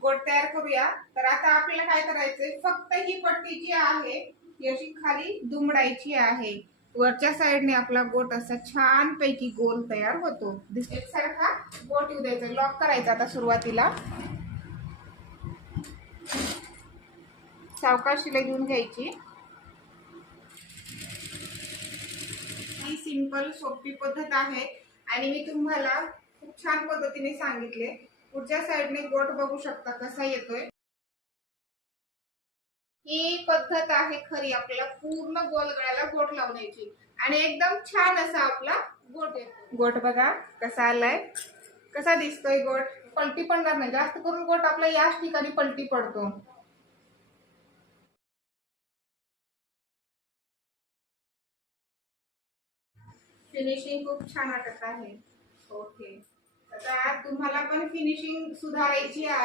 गोट तयार करूया. तर आता आपल्याला काय करायचंय, फक्त ही पट्टी जी आहे ती अशी खाली दुमडायची आहे. वरच्या साईडने आपला गोट असा छान पैकी गोल तयार होतो. एकसारखा गोट येऊ द्यायचा. लॉक करायचा आता सुरुवातीला. सावकाश शिलाई घेऊन घ्यायची. ही सिंपल सोपी पद्धत आहे आणि मी तुम्हाला खूप छान पद्धतीने सांगितले. पुढच्या साईडने गोट बघू शकता कसा येतोय. ही पद्धत आहे खरी आपल्याला पूर्ण गोल गळ्याला गोट लावण्याची आणि एकदम छान असा आपला गोट येतो. गोट बघा कसा आलाय, कसा दिसतोय गोट. पलटी पडणार नाही. जास्त करून गोट आपला याच ठिकाणी पलटी पडतो. फिनिशिंग खूप छान वाटत आहे. ओके, आता तुम्हाला पण फिनिशिंग सुधारायची आहे.